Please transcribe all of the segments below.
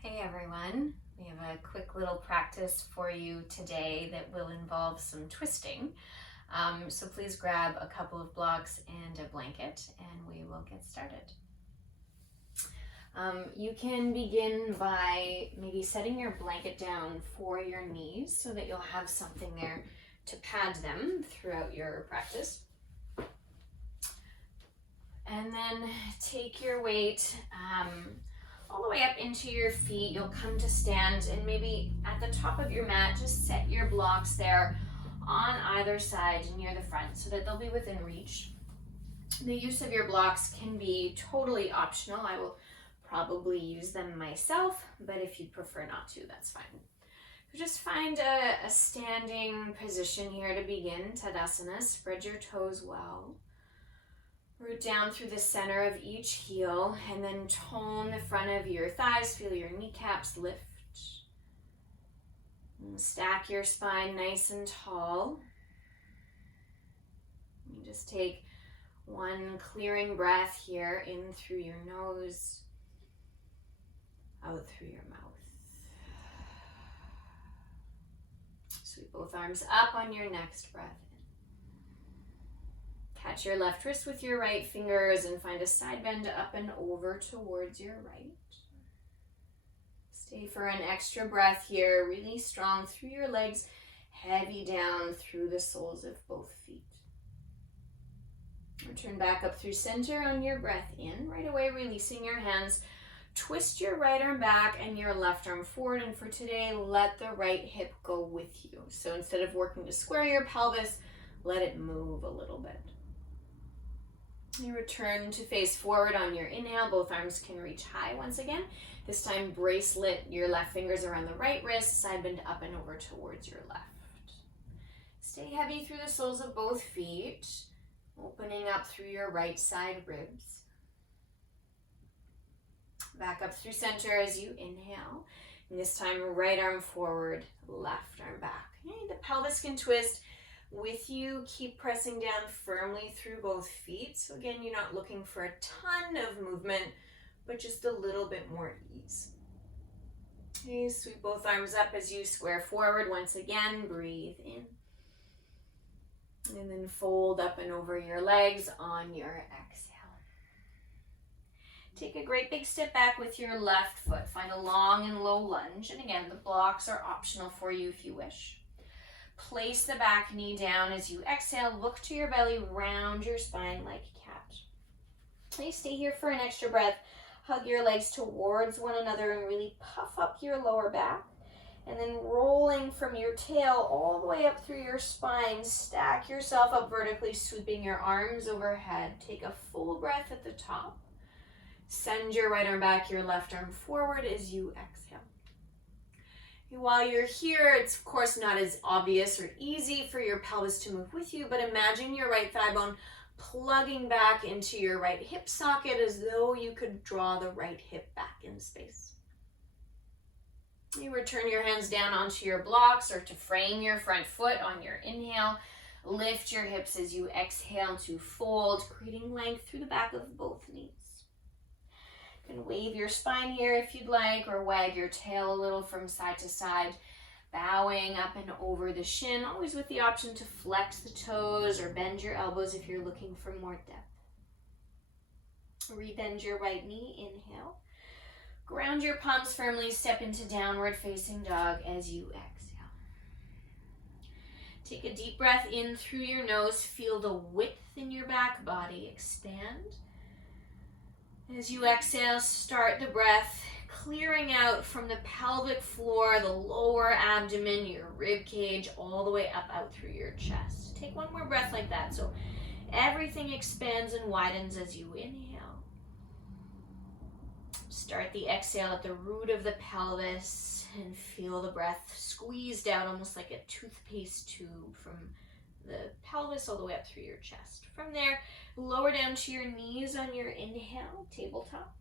Hey everyone, we have a quick little practice for you today that will involve some twisting. So please grab a couple of blocks and a blanket and we will get started. You can begin by maybe setting your blanket down for your knees so that you'll have something there to pad them throughout your practice. And then take your weight all the way up into your feet. You'll come to stand, and maybe at the top of your mat, just set your blocks there on either side near the front so that they'll be within reach. The use of your blocks can be totally optional. I will probably use them myself, but if you prefer not to, that's fine. So just find a standing position here to begin, Tadasana. Spread your toes well. Root down through the center of each heel and then tone the front of your thighs. Feel your kneecaps lift. And stack your spine nice and tall. You just take one clearing breath here, in through your nose, out through your mouth. Sweep both arms up on your next breath. Catch your left wrist with your right fingers and find a side bend up and over towards your right. Stay for an extra breath here, really strong through your legs, heavy down through the soles of both feet. Return back up through center on your breath in, right away releasing your hands. Twist your right arm back and your left arm forward, and for today, let the right hip go with you. So instead of working to square your pelvis, let it move a little bit. You return to face forward on your inhale. Both arms can reach high once again. This time, bracelet your left fingers around the right wrist, side bend up and over towards your left. Stay heavy through the soles of both feet, opening up through your right side ribs. Back up through center as you inhale. And this time, right arm forward, left arm back. Okay, the pelvis can twist with you. Keep pressing down firmly through both feet. So again, you're not looking for a ton of movement, but just a little bit more ease. Okay, sweep both arms up as you square forward. Once again, breathe in. And then fold up and over your legs on your exhale. Take a great big step back with your left foot. Find a long and low lunge. And again, the blocks are optional for you if you wish. Place the back knee down as you exhale. Look to your belly, round your spine like a cat. Please stay here for an extra breath. Hug your legs towards one another and really puff up your lower back. And then rolling from your tail all the way up through your spine, stack yourself up vertically, sweeping your arms overhead. Take a full breath at the top. Send your right arm back, your left arm forward as you exhale. While you're here, it's of course not as obvious or easy for your pelvis to move with you, but imagine your right thigh bone plugging back into your right hip socket as though you could draw the right hip back in space. You return your hands down onto your blocks or to frame your front foot on your inhale. Lift your hips as you exhale to fold, creating length through the back of both knees. You can wave your spine here if you'd like, or wag your tail a little from side to side, bowing up and over the shin, always with the option to flex the toes or bend your elbows if you're looking for more depth. Rebend your right knee, inhale. Ground your palms firmly, step into downward facing dog as you exhale. Take a deep breath in through your nose, feel the width in your back body expand. As you exhale, start the breath clearing out from the pelvic floor, the lower abdomen, your rib cage, all the way up out through your chest. Take one more breath like that. So everything expands and widens as you inhale. Start the exhale at the root of the pelvis and feel the breath squeezed out almost like a toothpaste tube from the pelvis all the way up through your chest. From there, lower down to your knees on your inhale, tabletop.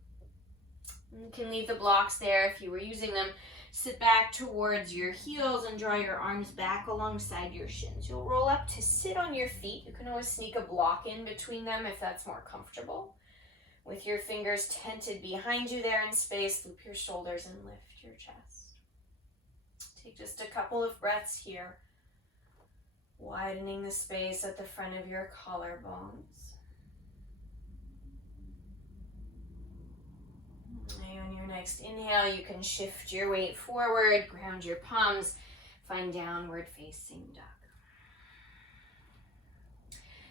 You can leave the blocks there if you were using them. Sit back towards your heels and draw your arms back alongside your shins. You'll roll up to sit on your feet. You can always sneak a block in between them if that's more comfortable. With your fingers tented behind you there in space, loop your shoulders and lift your chest. Take just a couple of breaths here, widening the space at the front of your collarbones. And on your next inhale, you can shift your weight forward, ground your palms, find downward facing dog.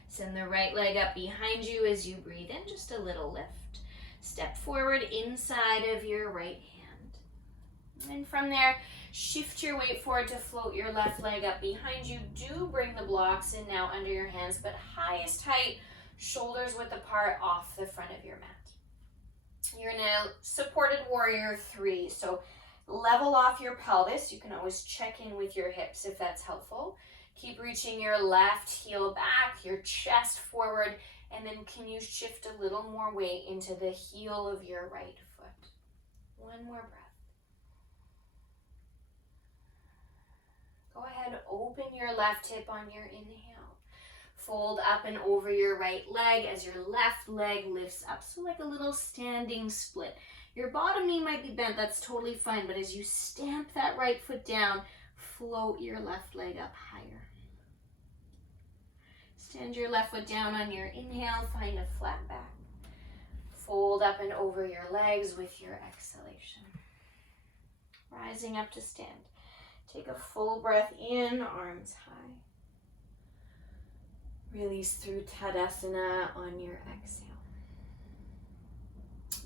Send the right leg up behind you as you breathe in, just a little lift. Step forward inside of your right hand. And from there, shift your weight forward to float your left leg up behind you. Do bring the blocks in now under your hands, but highest height, shoulders width apart off the front of your mat. You're in a supported warrior 3, so level off your pelvis. You can always check in with your hips if that's helpful. Keep reaching your left heel back, your chest forward, and then can you shift a little more weight into the heel of your right foot. One more breath. Go ahead, open your left hip on your inhale. Fold up and over your right leg as your left leg lifts up, so like a little standing split. Your bottom knee might be bent, that's totally fine, but as you stamp that right foot down, float your left leg up higher. Stand your left foot down on your inhale, find a flat back. Fold up and over your legs with your exhalation. Rising up to stand. Take a full breath in, arms high. Release through Tadasana on your exhale.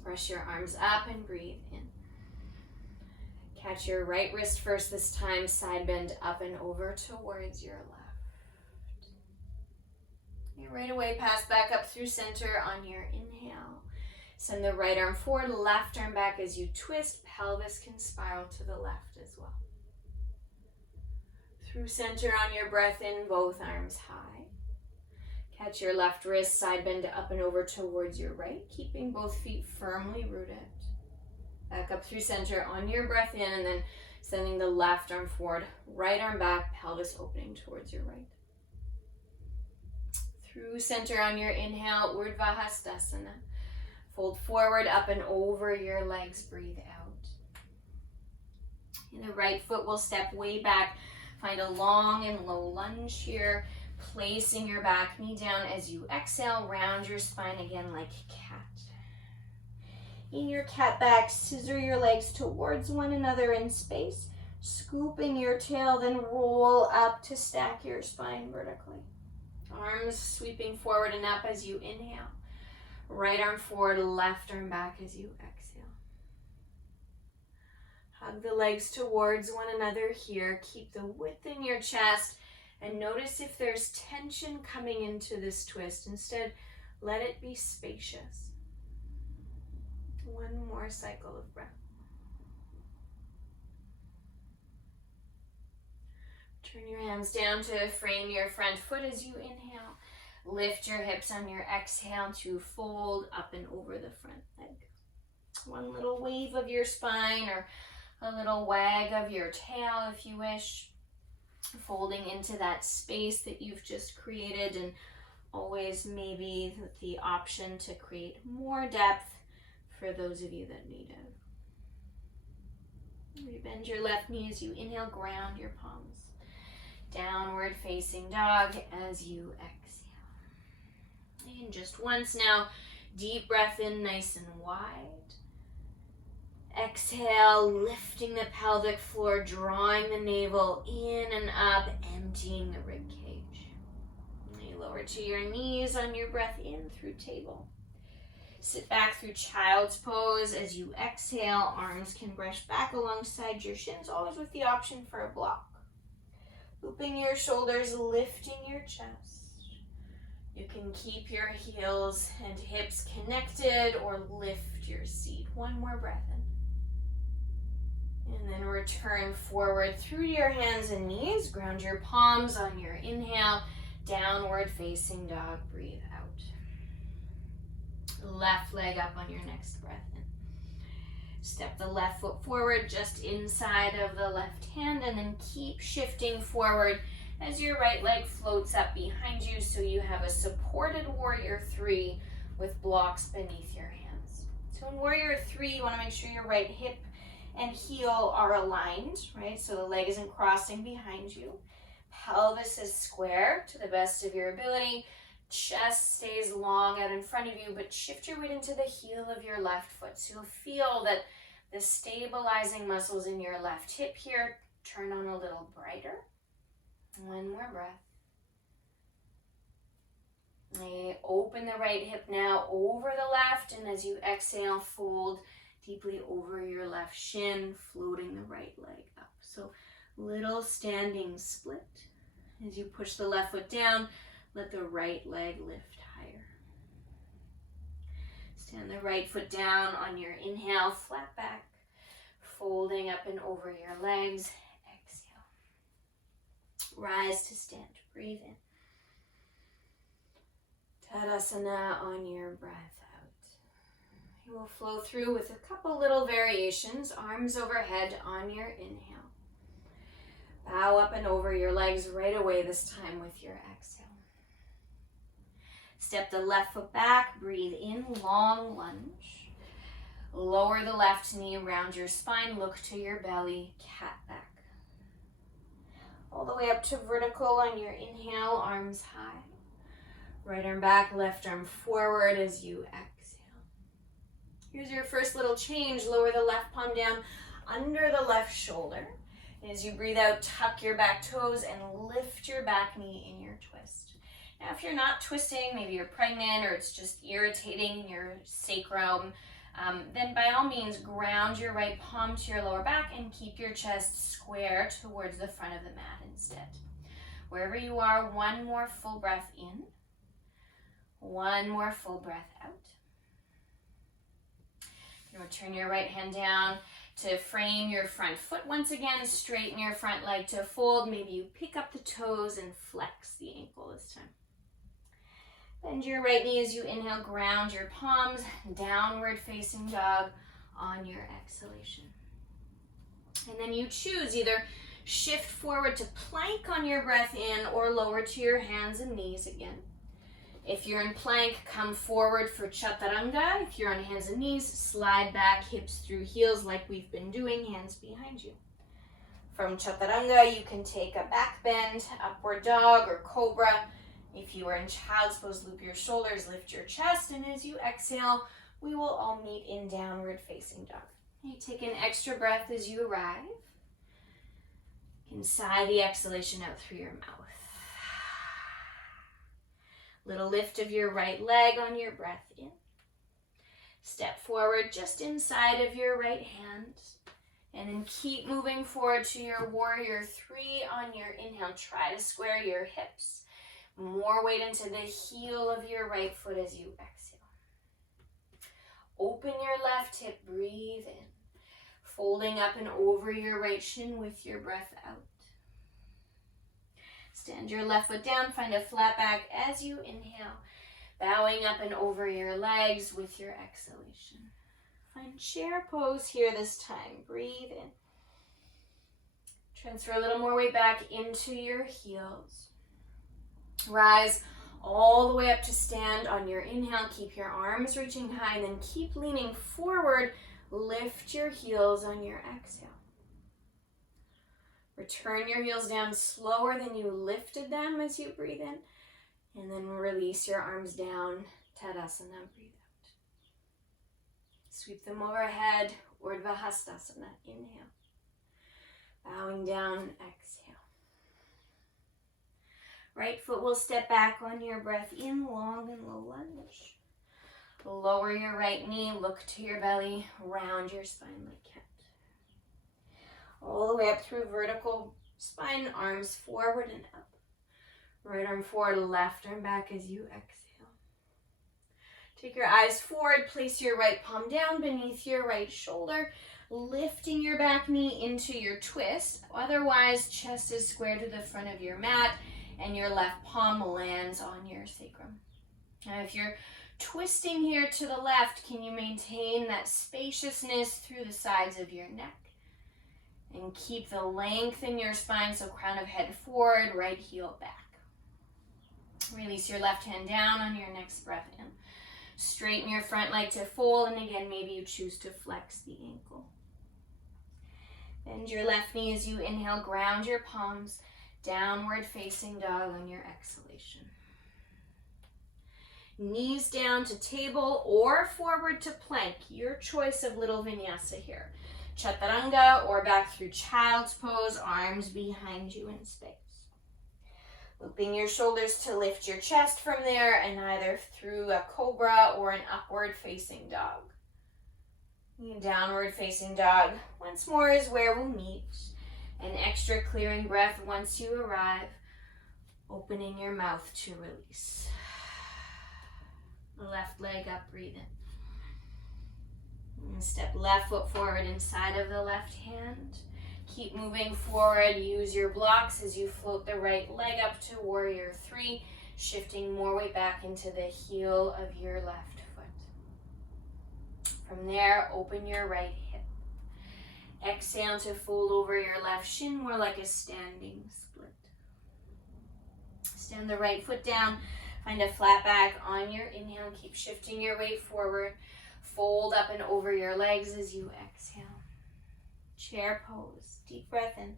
Brush your arms up and breathe in. Catch your right wrist first this time, side bend up and over towards your left. Right away, pass back up through center on your inhale. Send the right arm forward, left arm back as you twist. Pelvis can spiral to the left as well. Through center on your breath in, both arms high. Catch your left wrist, side bend up and over towards your right, keeping both feet firmly rooted. Back up through center on your breath in, and then sending the left arm forward, right arm back, pelvis opening towards your right. Through center on your inhale, Urdhva Hastasana. Fold forward, up and over your legs, breathe out. And the right foot will step way back. Find a long and low lunge here, placing your back knee down as you exhale, round your spine again like cat. In your cat back, scissor your legs towards one another in space, scooping your tail, then roll up to stack your spine vertically. Arms sweeping forward and up as you inhale. Right arm forward, left arm back as you exhale. Hug the legs towards one another here. Keep the width in your chest and notice if there's tension coming into this twist. Instead, let it be spacious. One more cycle of breath. Turn your hands down to frame your front foot as you inhale. Lift your hips on your exhale to fold up and over the front leg. One little wave of your spine or a little wag of your tail if you wish. Folding into that space that you've just created, and always maybe the option to create more depth for those of you that need it. Bend your left knee as you inhale, ground your palms. Downward facing dog as you exhale. And just once now, deep breath in, nice and wide. Exhale, lifting the pelvic floor, drawing the navel in and up, emptying the rib cage. You lower to your knees on your breath in through table. Sit back through child's pose as you exhale. Arms can brush back alongside your shins, always with the option for a block. Looping your shoulders, lifting your chest. You can keep your heels and hips connected or lift your seat. One more breath in. And then return forward through your hands and knees. Ground your palms on your inhale. Downward facing dog, breathe out. Left leg up on your next breath in. Step the left foot forward just inside of the left hand, and then keep shifting forward as your right leg floats up behind you, so you have a supported warrior 3 with blocks beneath your hands. So in warrior three, you want to make sure your right hip and heel are aligned, right? So the leg isn't crossing behind you. Pelvis is square to the best of your ability. Chest stays long out in front of you, but shift your weight into the heel of your left foot. So you'll feel that the stabilizing muscles in your left hip here turn on a little brighter. One more breath. Open the right hip now over the left, and as you exhale, fold deeply over your left shin, floating the right leg up. So little standing split. As you push the left foot down, let the right leg lift higher. Stand the right foot down on your inhale, flat back, folding up and over your legs. Exhale. Rise to stand. Breathe in. Tadasana on your breath out. You will flow through with a couple little variations. Arms overhead on your inhale. Bow up and over your legs right away this time with your exhale. Step the left foot back. Breathe in, long lunge. Lower the left knee around your spine. Look to your belly. Cat back. All the way up to vertical on your inhale. Arms high. Right arm back, left arm forward as you exhale. Here's your first little change. Lower the left palm down under the left shoulder. And as you breathe out, tuck your back toes and lift your back knee in your twist. Now, if you're not twisting, maybe you're pregnant or it's just irritating your sacrum, then by all means, ground your right palm to your lower back and keep your chest square towards the front of the mat instead. Wherever you are, one more full breath in. One more full breath out. You're going to turn your right hand down to frame your front foot once again. Straighten your front leg to fold. Maybe you pick up the toes and flex the ankle this time. Bend your right knee as you inhale. Ground your palms. Downward facing dog on your exhalation. And then you choose either shift forward to plank on your breath in or lower to your hands and knees again. If you're in plank, come forward for chaturanga. If you're on hands and knees, slide back, hips through heels like we've been doing, hands behind you. From chaturanga, you can take a back bend, upward dog, or cobra. If you are in child's pose, loop your shoulders, lift your chest, and as you exhale, we will all meet in downward facing dog. You take an extra breath as you arrive. You can sigh the exhalation out through your mouth. Little lift of your right leg on your breath in. Step forward just inside of your right hand. And then keep moving forward to your warrior three on your inhale. Try to square your hips. More weight into the heel of your right foot as you exhale. Open your left hip. Breathe in. Folding up and over your right shin with your breath out. Stand your left foot down, find a flat back as you inhale, bowing up and over your legs with your exhalation. Find chair pose here this time. Breathe in. Transfer a little more weight back into your heels. Rise all the way up to stand on your inhale. Keep your arms reaching high, and then keep leaning forward. Lift your heels on your exhale. Return your heels down slower than you lifted them as you breathe in. And then release your arms down. Tadasana, breathe out. Sweep them overhead. Urdhva Hastasana, inhale. Bowing down, exhale. Right foot will step back on your breath in, long and low lunge. Lower your right knee, look to your belly, round your spine like cat. All the way up through vertical spine, arms forward and up. Right arm forward, left arm back as you exhale. Take your eyes forward, place your right palm down beneath your right shoulder, lifting your back knee into your twist. Otherwise, chest is square to the front of your mat and your left palm lands on your sacrum. Now, if you're twisting here to the left, can you maintain that spaciousness through the sides of your neck? And keep the length in your spine, so crown of head forward, right heel back. Release your left hand down on your next breath in. Straighten your front leg to fold, and again, maybe you choose to flex the ankle. Bend your left knee as you inhale, ground your palms, downward facing dog on your exhalation. Knees down to table or forward to plank, your choice of little vinyasa here. Chaturanga or back through child's pose, arms behind you in space. Looping your shoulders to lift your chest from there, and either through a cobra or an upward facing dog. Downward facing dog once more is where we'll meet. An extra clearing breath once you arrive, opening your mouth to release. Left leg up, breathe in. And step left foot forward inside of the left hand. Keep moving forward. Use your blocks as you float the right leg up to warrior 3, shifting more weight back into the heel of your left foot. From there, open your right hip. Exhale to fold over your left shin, more like a standing split. Stand the right foot down. Find a flat back on your inhale. Keep shifting your weight forward. Fold up and over your legs as you exhale. Chair pose. Deep breath in.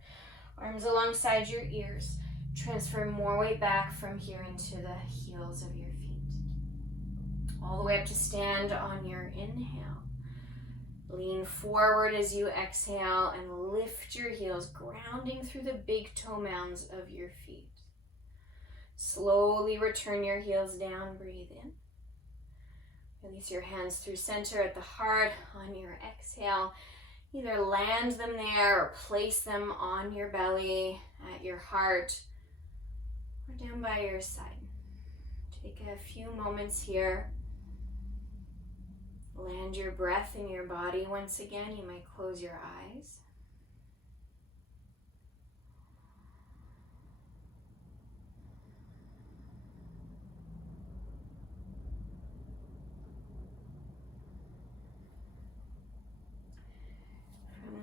Arms alongside your ears. Transfer more weight back from here into the heels of your feet. All the way up to stand on your inhale. Lean forward as you exhale and lift your heels, grounding through the big toe mounds of your feet. Slowly return your heels down, breathe in. Release your hands through center at the heart on your exhale. Either land them there or place them on your belly, at your heart, or down by your side. Take a few moments here. Land your breath in your body once again. You might close your eyes.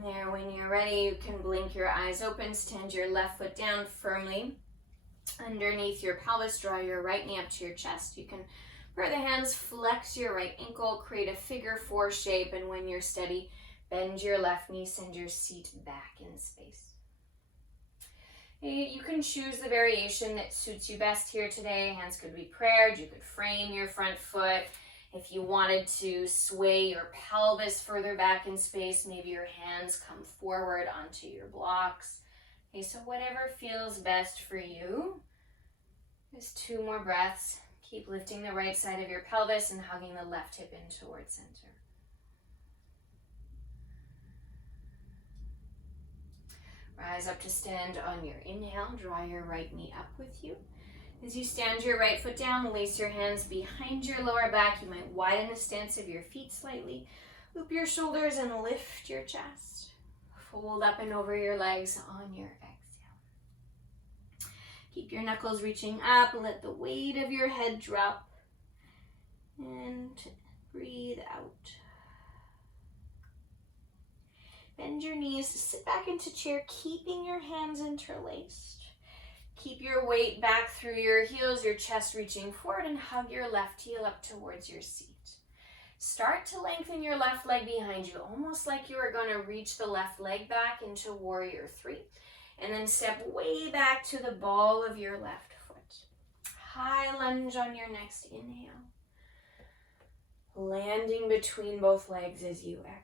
There, when you're ready, you can blink your eyes open, stand your left foot down firmly underneath your pelvis, draw your right knee up to your chest. You can put the hands, flex your right ankle, create a figure 4 shape, and when you're steady, bend your left knee, send your seat back in space. You can choose the variation that suits you best here today. Hands could be prayed, you could frame your front foot. If you wanted to sway your pelvis further back in space, maybe your hands come forward onto your blocks. Okay, so whatever feels best for you. Just 2 more breaths. Keep lifting the right side of your pelvis and hugging the left hip in towards center. Rise up to stand on your inhale. Draw your right knee up with you. As you stand your right foot down, lace your hands behind your lower back. You might widen the stance of your feet slightly. Loop your shoulders and lift your chest. Fold up and over your legs on your exhale. Keep your knuckles reaching up. Let the weight of your head drop. And breathe out. Bend your knees, sit back into chair, keeping your hands interlaced. Keep your weight back through your heels, your chest reaching forward, and hug your left heel up towards your seat. Start to lengthen your left leg behind you, almost like you are going to reach the left leg back into warrior 3. And then step way back to the ball of your left foot. High lunge on your next inhale. Landing between both legs as you exhale.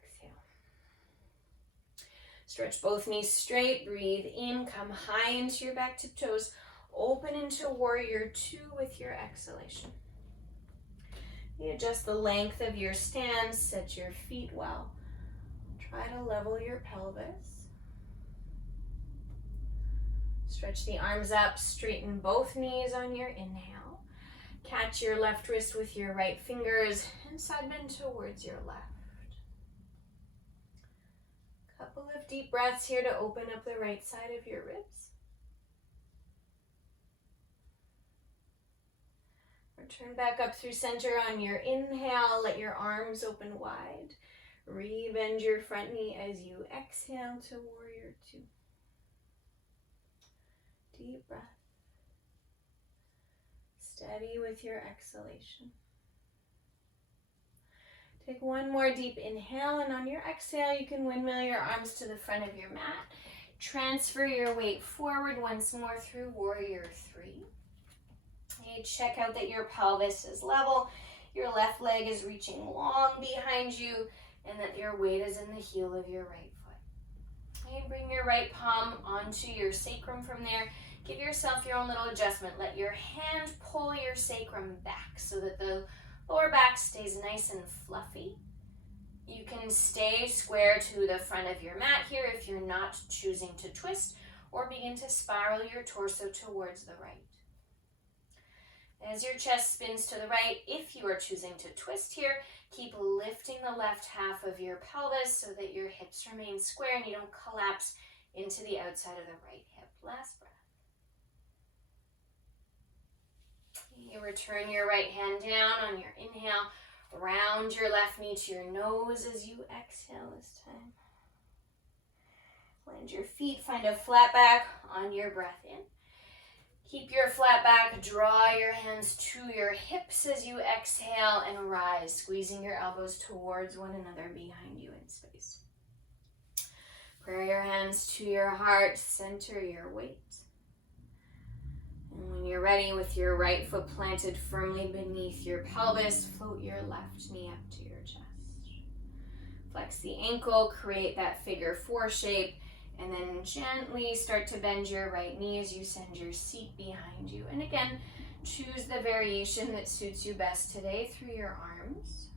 Stretch both knees straight, breathe in, come high into your back tip toes, open into warrior 2 with your exhalation. You adjust the length of your stance, set your feet well. Try to level your pelvis. Stretch the arms up, straighten both knees on your inhale. Catch your left wrist with your right fingers and side bend towards your left. Couple of deep breaths here to open up the right side of your ribs. Return back up through center on your inhale. Let your arms open wide. Rebend your front knee as you exhale to warrior 2. Deep breath. Steady with your exhalation. Take one more deep inhale, and on your exhale, you can windmill your arms to the front of your mat. Transfer your weight forward once more through warrior three. Okay, check out that your pelvis is level, your left leg is reaching long behind you, and that your weight is in the heel of your right foot. Okay, bring your right palm onto your sacrum from there. Give yourself your own little adjustment. Let your hand pull your sacrum back so that the lower back stays nice and fluffy. You can stay square to the front of your mat here if you're not choosing to twist, or begin to spiral your torso towards the right. As your chest spins to the right, if you are choosing to twist here, keep lifting the left half of your pelvis so that your hips remain square and you don't collapse into the outside of the right hip. Last breath. You return your right hand down on your inhale. Round your left knee to your nose as you exhale this time. Land your feet, find a flat back on your breath in. Keep your flat back, draw your hands to your hips as you exhale and rise, squeezing your elbows towards one another behind you in space. Pray your hands to your heart, center your weight. And when you're ready, with your right foot planted firmly beneath your pelvis, float your left knee up to your chest. Flex the ankle, create that figure four shape, and then gently start to bend your right knee as you send your seat behind you. And again, choose the variation that suits you best today through your arms.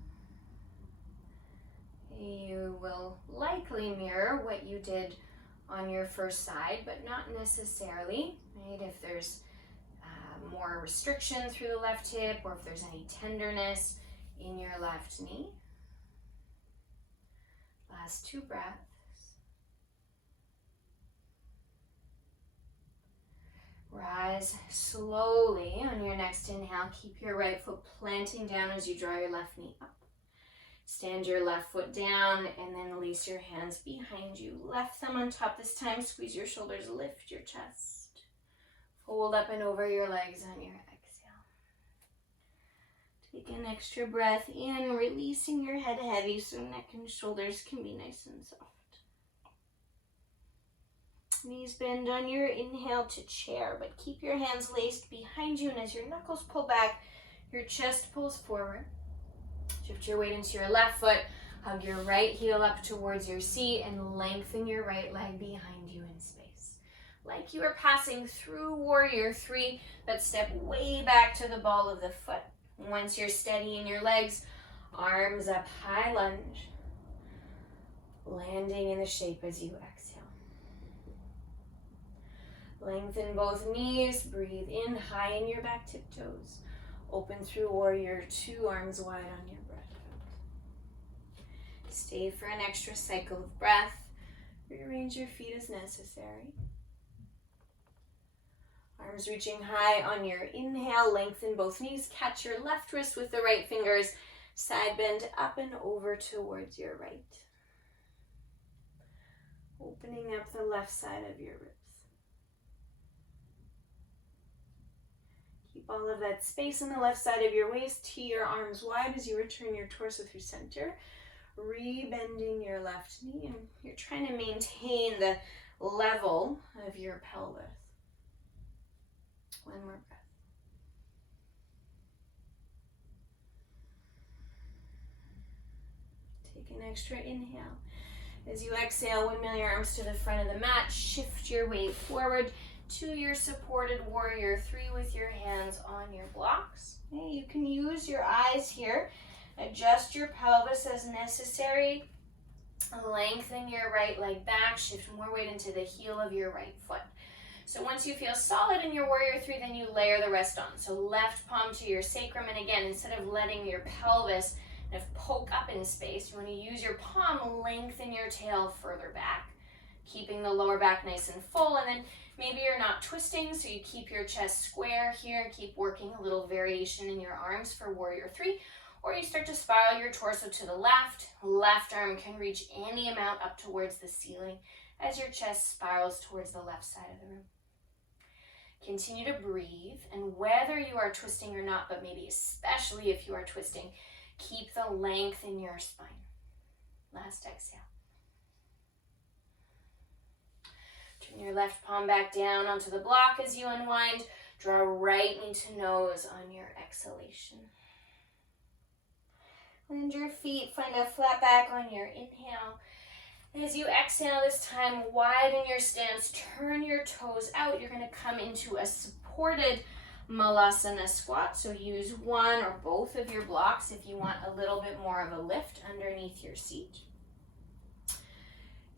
You will likely mirror what you did on your first side, but not necessarily, right? If there's more restriction through the left hip, or if there's any tenderness in your left knee. Last two breaths. Rise slowly on your next inhale. Keep your right foot planting down as you draw your left knee up. Stand your left foot down and then release your hands behind you. Left thumb on top this time. Squeeze your shoulders, lift your chest. Fold up and over your legs on your exhale. Take an extra breath in, releasing your head heavy so neck and shoulders can be nice and soft. Knees bend on your inhale to chair, but keep your hands laced behind you, and as your knuckles pull back, your chest pulls forward. Shift your weight into your left foot, hug your right heel up towards your seat, and lengthen your right leg behind you in space. Like you are passing through warrior three, but step way back to the ball of the foot. Once you're steady in your legs, arms up, high lunge, landing in the shape as you exhale. Lengthen both knees, breathe in, high in your back tiptoes. Open through warrior two, arms wide on your breath out. Stay for an extra cycle of breath. Rearrange your feet as necessary. Arms reaching high on your inhale, lengthen both knees, catch your left wrist with the right fingers, side bend up and over towards your right. Opening up the left side of your ribs. Keep all of that space on the left side of your waist, tee your arms wide as you return your torso through center, re-bending your left knee, and you're trying to maintain the level of your pelvis. One more breath. Take an extra inhale. As you exhale, windmill your arms to the front of the mat. Shift your weight forward to your supported warrior three with your hands on your blocks. Okay, you can use your eyes here. Adjust your pelvis as necessary. Lengthen your right leg back. Shift more weight into the heel of your right foot. So once you feel solid in your warrior three, then you layer the rest on. So left palm to your sacrum, and again, instead of letting your pelvis kind of poke up in space, you want to use your palm, lengthen your tail further back, keeping the lower back nice and full. And then maybe you're not twisting, so you keep your chest square here and keep working a little variation in your arms for warrior three. Or you start to spiral your torso to the left. Left arm can reach any amount up towards the ceiling as your chest spirals towards the left side of the room. Continue to breathe, and whether you are twisting or not, but maybe especially if you are twisting, Keep the length in your spine. Last exhale. Turn your left palm back down onto the block as you unwind. Draw right knee to nose on your exhalation. Land your feet, find a flat back on your inhale. As you exhale this time, widen your stance, turn your toes out. You're going to come into a supported Malasana squat. So use one or both of your blocks if you want a little bit more of a lift underneath your seat.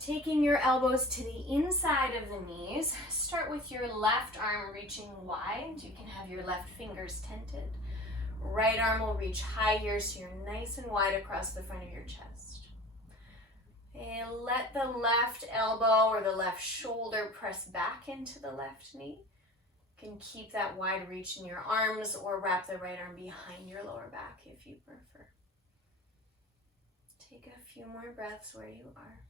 Taking your elbows to the inside of the knees, start with your left arm reaching wide. You can have your left fingers tented. Right arm will reach high here so you're nice and wide across the front of your chest. And let the left elbow or the left shoulder press back into the left knee. You can keep that wide reach in your arms or wrap the right arm behind your lower back if you prefer. Take a few more breaths where you are.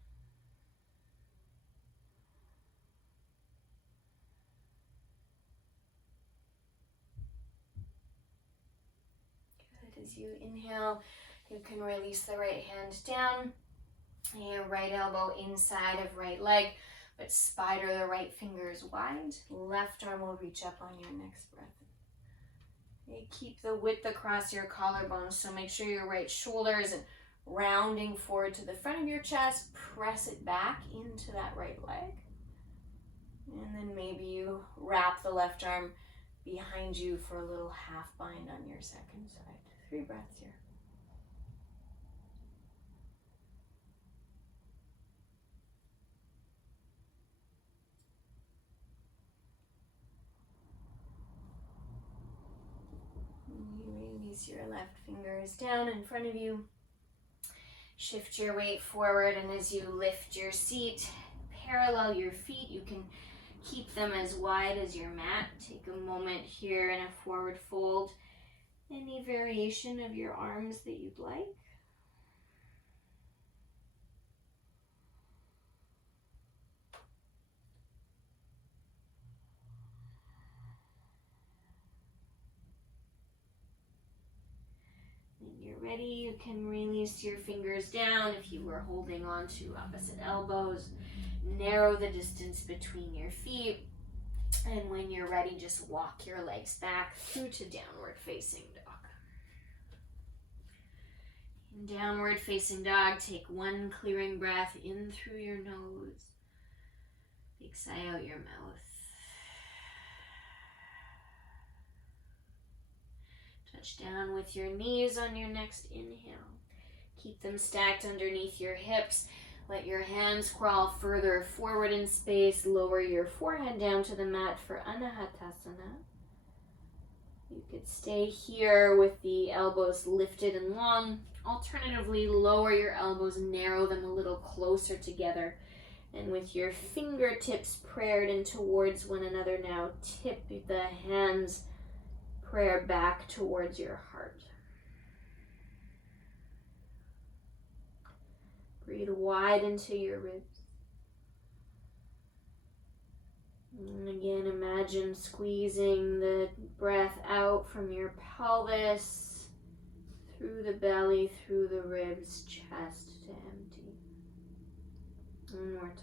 As you inhale, you can release the right hand down, your right elbow inside of right leg, but spider the right fingers wide. Left arm will reach up on your next breath. You keep the width across your collarbones, so make sure your right shoulder isn't rounding forward to the front of your chest. Press it back into that right leg. And then maybe you wrap the left arm behind you for a little half bind on your second side. 3 breaths here. You release your left fingers down in front of you. Shift your weight forward, and as you lift your seat, parallel your feet. You can keep them as wide as your mat. Take a moment here in a forward fold. Any variation of your arms that you'd like. When you're ready, you can release your fingers down if you were holding on to opposite elbows. Narrow the distance between your feet. And when you're ready, just walk your legs back through to downward facing dog. In downward facing dog, take one clearing breath in through your nose. Big sigh out your mouth. Touch down with your knees on your next inhale. Keep them stacked underneath your hips. Let your hands crawl further forward in space. Lower your forehead down to the mat for Anahatasana. You could stay here with the elbows lifted and long. Alternatively, lower your elbows, narrow them a little closer together. And with your fingertips prayed in towards one another now, tip the hands prayer back towards your heart. Breathe wide into your ribs. And again, imagine squeezing the breath out from your pelvis, through the belly, through the ribs, chest to empty. One more time.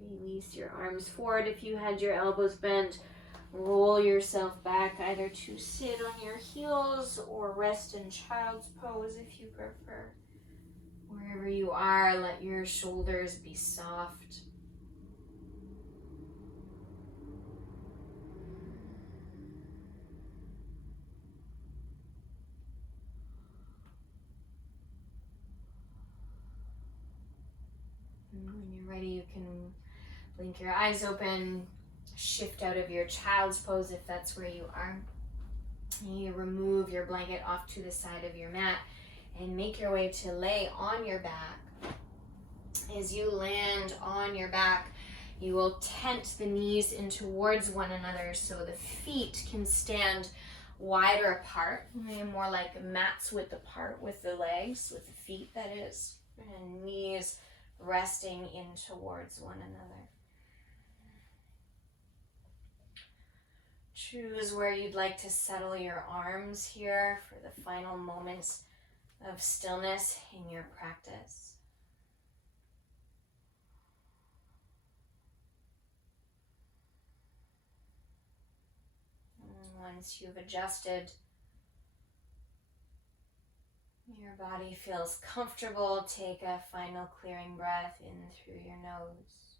Release your arms forward if you had your elbows bent. Roll yourself back either to sit on your heels or rest in child's pose if you prefer. Wherever you are, let your shoulders be soft. And when you're ready, you can blink your eyes open, shift out of your child's pose if that's where you are. You remove your blanket off to the side of your mat and make your way to lay on your back. As you land on your back, you will tent the knees in towards one another so the feet can stand wider apart, more like mats width apart with the legs, with the feet that is. And knees resting in towards one another. Choose where you'd like to settle your arms here for the final moments of stillness in your practice. And once you've adjusted, your body feels comfortable, take a final clearing breath in through your nose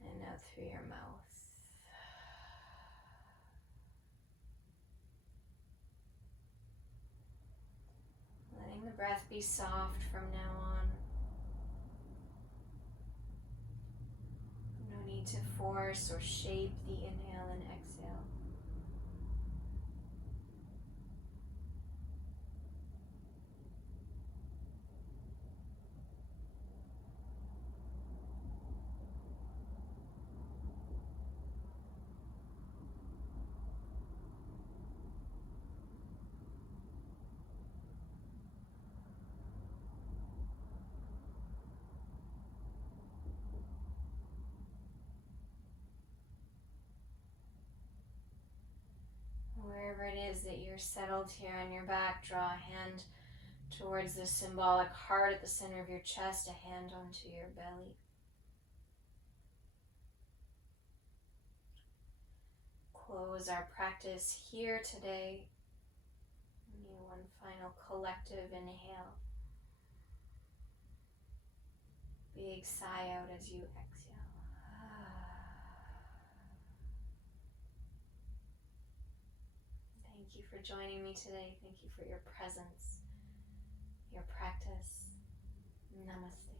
and out through your mouth. Letting the breath be soft from now on. No need to force or shape the inhale and exhale. Wherever it is that you're settled here on your back, draw a hand towards the symbolic heart at the center of your chest, a hand onto your belly. Close our practice here today. One final collective inhale. Big sigh out as you exhale. Thank you for joining me today. Thank you for your presence, your practice. Namaste.